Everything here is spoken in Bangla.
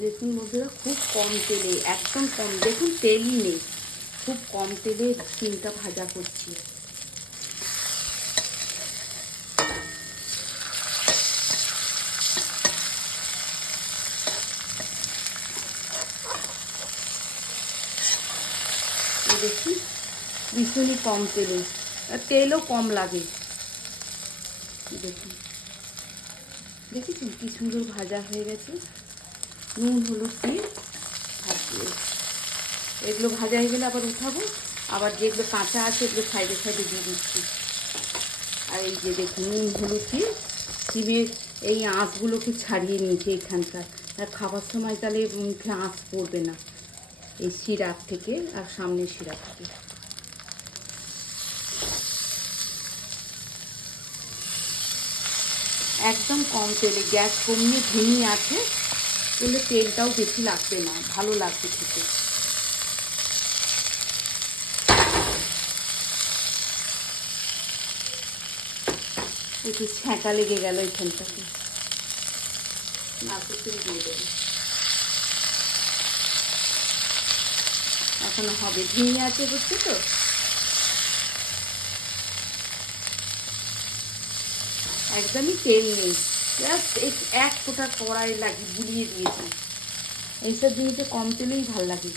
দেখুন বন্ধুরা, খুব কম তেলে, একদম কম, দেখুন তেলই নেই, খুব কম তেলে সিমটা ভাজা করছি। দেখুন ভীষণই কম তেলে, তেলও কম লাগে। দেখুন দেখেছেন কি সুন্দর ভাজা হয়ে গেছে। নুন হলুদ দিয়ে ভাজিয়ে, এগুলো ভাজা হয়ে গেলে আবার উঠাবো, আবার যেগুলো কাঁচা আছে এগুলো সাইডে সাইডে দিয়ে দিচ্ছি। আর এই যে দেখুন নুন হলুদ দিয়ে সিমের এই আঁশগুলোকে ছাড়িয়ে নিয়েছি এইখানকার, আর খাবার সময় তাহলে মুখে আঁশ পড়বে না এই সিরাপ থেকে আর সামনের সিরাপ থেকে। একদম কম তেলে, গ্যাস কমিয়ে ধিমি আছে, তাহলে তেলটাও বেশি লাগবে না, ভালো লাগবে খেতে। একটু ছ্যাঁকা লেগে গেল এখানটাতে, নারকেল তেল দিয়ে দেবো। এখনো হবে, ধিমি আছে হচ্ছে তো। একদমই তেল নেই, জাস্ট এক ফোঁটা কড়াই লাগিয়ে বুলিয়ে দিয়েছি। এইসব জিনিসে কম তেলেই ভাল লাগে।